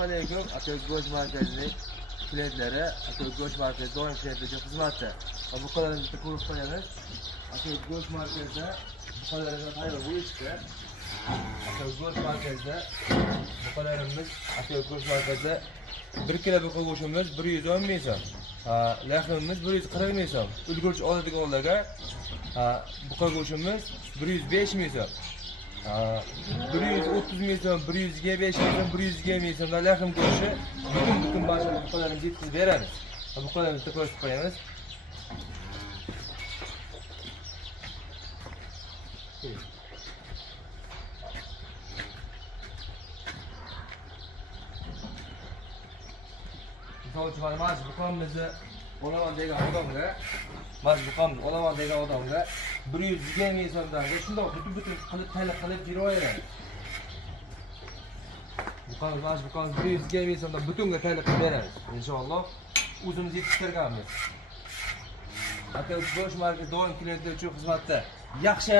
Assalomu alaykum. Aka go'sht markazining klientlari, aka go'sht markazi doim klientlar uchun xizmatda. Bu qadar bitta ko'rib qo'yamiz. Aka go'sht markazida bu qadarlar tayyor bo'lishdi. Aka go'sht markazida bu qadarimiz, aka go'sht markazida 1 kilo buqa go'shtimiz 110 ming so'm. Lahmimiz 140 ming so'm. Ulgurji oladiganlarga buqa go'shtimiz 105 ming so'm. 130 ming so'm, 125 ming so'm, 120 ming so'm lahm go'shti butun barcha buqalarni yetkazib beramiz. Buqalarni ko'rsatib qo'yamiz. Misol uchun mana buqamizni olaman degan odamga, mana buqamni olaman degan odamga 120 ming so'mdan shundoq butun qilib tayyor qilib beraveramiz. Buqamiz 120 ming so'mdan butunga tayyor qilib beramiz. Inshaalloh o'zimiz yetishtirganmiz. Aka go'sht markazi doim klientlar uchun xizmatda. Yaxshi.